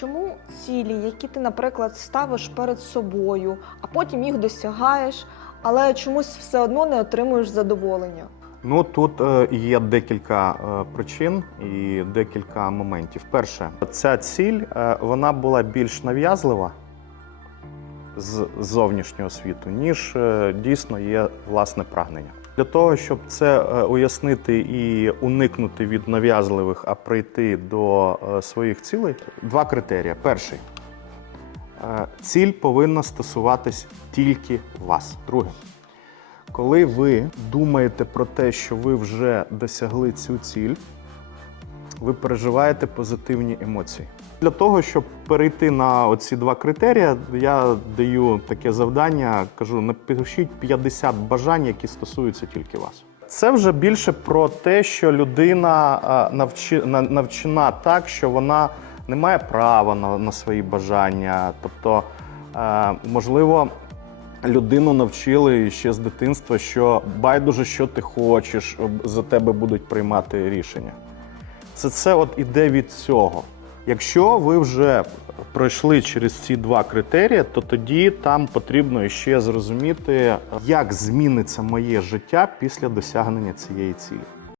Чому цілі, які ти, наприклад, ставиш перед собою, а потім їх досягаєш, але чомусь все одно не отримуєш задоволення? Ну тут е, є декілька е, причин і декілька моментів. Перше, ця ціль е, вона була більш нав'язлива з зовнішнього світу, ніж дійсно є власне прагнення. Для того, щоб це е, уяснити і уникнути від нав'язливих, а прийти до е, своїх цілей, два критерії. Перший е, ціль повинна стосуватись тільки вас. Друге. Коли ви думаєте про те, що ви вже досягли цю ціль, ви переживаєте позитивні емоції. Для того, щоб перейти на оці два критерії, я даю таке завдання, кажу, напишіть 50 бажань, які стосуються тільки вас. Це вже більше про те, що людина навчена так, що вона не має права на, на свої бажання. Тобто, е, можливо, людину навчили ще з дитинства, що байдуже, що ти хочеш, за тебе будуть приймати рішення. Це це от іде від цього. Якщо ви вже пройшли через ці два критерії, то тоді там потрібно ще зрозуміти, як зміниться моє життя після досягнення цієї цілі.